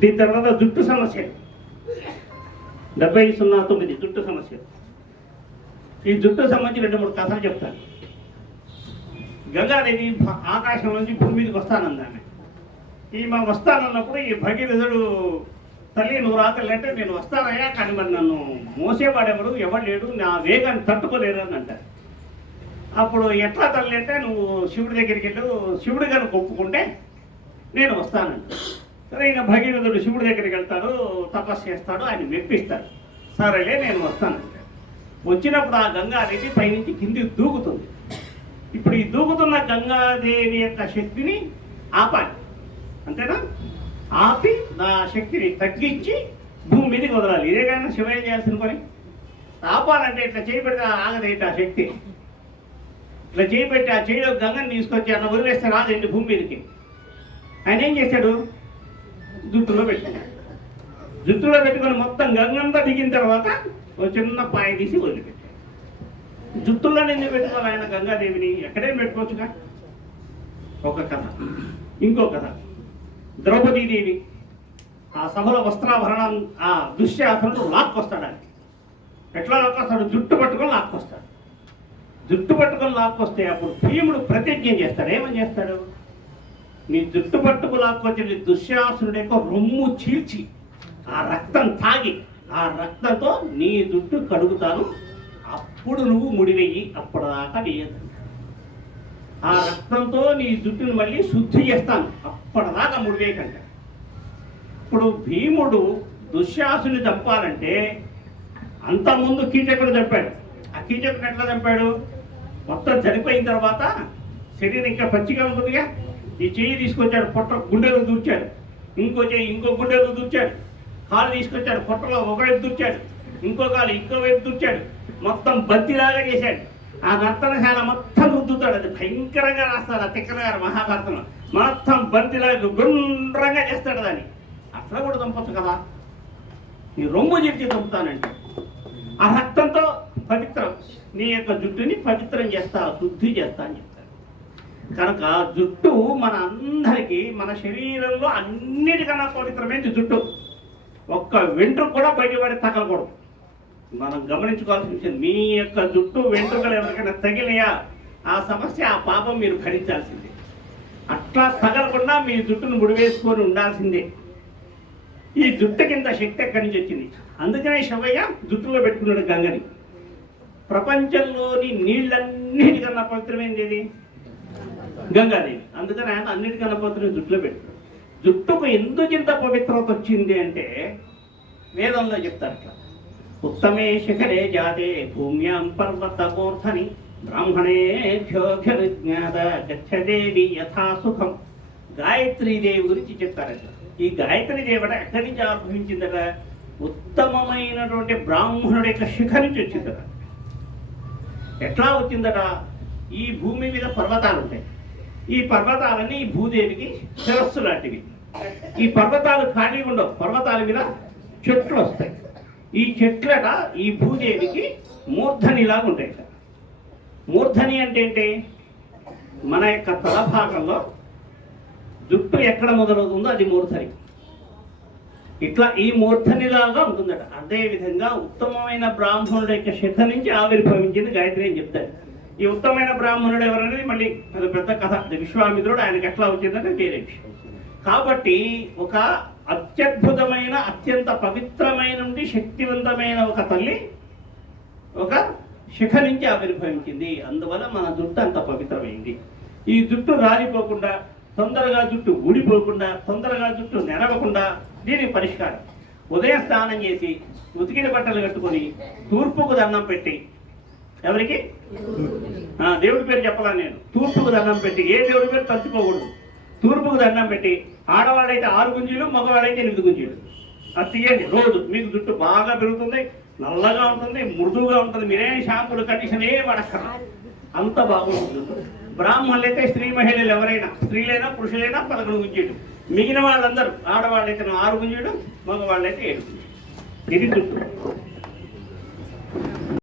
దీని తర్వాత జుట్టు సమస్య. డెబ్బై సున్నా తొమ్మిది జుట్టు సమస్య. ఈ జుట్టు సంబంధించి రెండు మూడు కథలు చెప్తాను. గంగాదేవి ఆకాశం నుంచి భూమి మీదకి వస్తానందామె ఈమె వస్తానన్నప్పుడు ఈ భగీరథుడు తల్లి నువ్వు రాతలంటే నేను వస్తానయ్యా కానీ మరి నన్ను మోసేవాడెవడు? ఎవడు లేడు? నా వేగాన్ని తట్టుకోలేరు అని అంటారు. అప్పుడు ఎట్లా తల్లి అంటే నువ్వు శివుడి దగ్గరికి వెళ్ళు శివుడు కనుక ఒప్పుకుంటే నేను వస్తానంట సరే ఇక భగీరథుడు శివుడి దగ్గరికి వెళ్తాడు తపస్సు చేస్తాడు ఆయన మెప్పిస్తాడు. సరేలే నేను వస్తాను వచ్చినప్పుడు ఆ గంగాదేవి పైనుంచి కిందికి దూకుతుంది. ఇప్పుడు ఈ దూకుతున్న గంగాదేవి యొక్క శక్తిని ఆపాలి. అంతేనా? ఆపి నా శక్తిని తగ్గించి భూమి మీదకి వదలాలి. ఇదే కానీ శివయ్య చేయాల్సిన పని? ఆపాలంటే ఇట్లా చేయబెడితే ఆగదేంటి ఆ శక్తి? ఇట్లా చేయబెట్టి ఆ చేయిలో గంగని తీసుకొచ్చి అన్న వదిలేస్తే రాదండి భూమి మీదకి? ఆయన ఏం చేశాడు జుట్టులో పెట్టుకున్నాడు జుట్టులో పెట్టుకొని మొత్తం గంగంతా దిగిన తర్వాత ఒక చిన్న పాయ తీసి వదిలిపెట్టాడు జుట్టులో ఎందుకు పెట్టుకోవాలి ఆయన గంగాదేవిని ఎక్కడే పెట్టుకోవచ్చుగా? ఒక కథ. ఇంకో కథ. ద్రౌపదీదేవి ఆ సభలో వస్త్రాభరణం ఆ దుశ్శాసనుడు లాక్కొస్తాడు అని ఎట్లా లాక్కొస్తాడు? జుట్టు పట్టుకొని లాక్కొస్తాడు. జుట్టు పట్టుకొని లాక్కొస్తే అప్పుడు భీముడు ప్రతిజ్ఞ చేస్తాడు. ఏమని చేస్తాడు? నీ జుట్టు పట్టుకు నీ దుశ్శాసనుడు యొక్క రొమ్ము చీల్చి ఆ రక్తం తాగి ఆ రక్తంతో నీ జుట్టు కడుగుతాను. అప్పుడు నువ్వు ముడివెయ్యి అప్పటిదాకా వేయదు ఆ రక్తంతో నీ జుట్టును మళ్ళీ శుద్ధి చేస్తాను. అప్పటిదాకా ముడివేయకంట ఇప్పుడు భీముడు దుశ్శాసుని చంపాలంటే అంతకుముందు కీచకుడు చంపాడు. ఆ కీచకుడు ఎట్లా చంపాడు? మొత్తం చనిపోయిన తర్వాత శరీరం ఇంకా పచ్చిగా ఉంటుందిగా. ఈ చెయ్యి తీసుకొచ్చాడు పొట్ట గుండెలు దూర్చాడు. ఇంకో చెయ్యి ఇంకో గుండెలు దూర్చాడు. కాలు తీసుకొచ్చాడు పొట్టలో ఒకవైపు దూర్చాడు. ఇంకో కాలు ఇంకో వైపు దూర్చాడు. మొత్తం బంతిలాగా చేశాడు. ఆ నర్తనశాల మొత్తం రుద్దుతాడు. అది భయంకరంగా రాస్తాడు ఆ తిక్కన గారు మహాభారతంలో. మొత్తం బంతిలాగా గుండ్రంగా చేస్తాడు దాన్ని. అట్లా కూడా చంపొచ్చు కదా. నీ రొమ్ము చెట్టి చంపుతానంటే. ఆ రక్తంతో పవిత్రం. నీ యొక్క జుట్టుని పవిత్రం చేస్తా శుద్ధి చేస్తా అని చెప్తాడు కనుక జుట్టు మన అందరికీ మన శరీరంలో అన్నిటికన్నా పవిత్రమైనది జుట్టు. ఒక్క వెంట్రుక కూడా బయటపడి తగలకూడదు. మనం గమనించుకోవాల్సిన విషయం మీ యొక్క జుట్టు వెంట్రుకలు ఎవరికైనా తగిలియా ఆ సమస్య ఆ పాపం మీరు భరించాల్సిందే. అట్లా తగలకుండా మీ జుట్టును ముడివేసుకొని ఉండాల్సిందే. ఈ జుట్టు కింద శక్తి ఎక్కడి నుంచి వచ్చింది? అందుకనే శివయ్య జుట్టులో పెట్టుకున్నాడు గంగని. ప్రపంచంలోని నీళ్ళన్నిటికన్నా పవిత్రమైనది ఏది? గంగాదేవి. అందుకని ఆయన అన్నిటి గణపతిని జుట్టులో పెట్టాడు జుట్టుకు ఎందుకు ఇంత పవిత్రత వచ్చింది అంటే వేదంలో చెప్తారు అట్లా. ఉత్తమే శిఖరే జాతే భూమ్యాం పర్వతమూర్ధని బ్రాహ్మణేభ్యోభిజ్ఞాత గచ్చదేవి యథా సుఖం. గాయత్రీదేవి గురించి చెప్తారట ఈ గాయత్రీదేవట ఎక్కడి నుంచి ఆవిర్భవించిందట ఉత్తమమైనటువంటి బ్రాహ్మణుడి యొక్క శిఖ నుంచి వచ్చిందట. ఎట్లా వచ్చిందట? ఈ భూమి మీద పర్వతాలు ఉంటాయి. ఈ పర్వతాలన్నీ ఈ భూదేవికి శిరస్సు లాంటివి. ఈ పర్వతాలు ఖాళీ ఉండవు. పర్వతాల మీద చెట్లు వస్తాయి. ఈ చెట్లట ఈ భూదేవికి మూర్ధనిలాగా ఉంటాయి. మూర్ధని అంటే ఏంటి? మన యొక్క తల భాగంలో జుట్టు ఎక్కడ మొదలవుతుందో అది మూర్ధని. ఇట్లా ఈ మూర్ధనిలాగా ఉంటుందట. అదే విధంగా ఉత్తమమైన బ్రాహ్మణుడు యొక్క శిఖ నుంచి ఆవిర్భవించింది గాయత్రి అని చెప్తాడు ఈ ఉత్తమైన బ్రాహ్మణుడు ఎవరనేది మళ్ళీ అది పెద్ద కథ. విశ్వామిత్రుడు ఆయనకి ఎట్లా వచ్చిందంటే వేరే విషయం కాబట్టి ఒక అత్యద్భుతమైన అత్యంత పవిత్రమైన నుండి శక్తివంతమైన ఒక తల్లి ఒక శిఖ నుంచి ఆవిర్భవించింది. అందువల్ల మన జుట్టు అంత పవిత్రమైంది. ఈ జుట్టు రాలిపోకుండా తొందరగా జుట్టు ఊడిపోకుండా తొందరగా జుట్టు నెరవకుండా దీనికి పరిష్కారం. ఉదయం స్నానం చేసి ఉతికిన బట్టలు కట్టుకొని తూర్పుకు దండం పెట్టి ఎవరికి? దేవుడి పేరు చెప్పాలా నేను. తూర్పుకు దండం పెట్టి ఏ దేవుడి పేరు తలుచుకోకూడదు. తూర్పుకు దండం పెట్టి ఆడవాళ్ళైతే ఆరు గుంజీలు మగవాళ్ళైతే ఎనిమిది గుంజీలు. అది తీయండి రోజు. మీకు జుట్టు బాగా పెరుగుతుంది నల్లగా ఉంటుంది మృదువుగా ఉంటుంది మీరేం షాంపులు కండిషన్ ఏ పడక్కర అంత బాగుంటుంది. బ్రాహ్మణులు అయితే స్త్రీ మహిళలు ఎవరైనా స్త్రీలైనా పురుషులైనా పదకొండు గుంజీలు. మిగిలిన వాళ్ళందరూ ఆడవాళ్ళైతే ఆరు గుంజీడు మగవాళ్ళైతే ఏడు ఇది జుట్టు.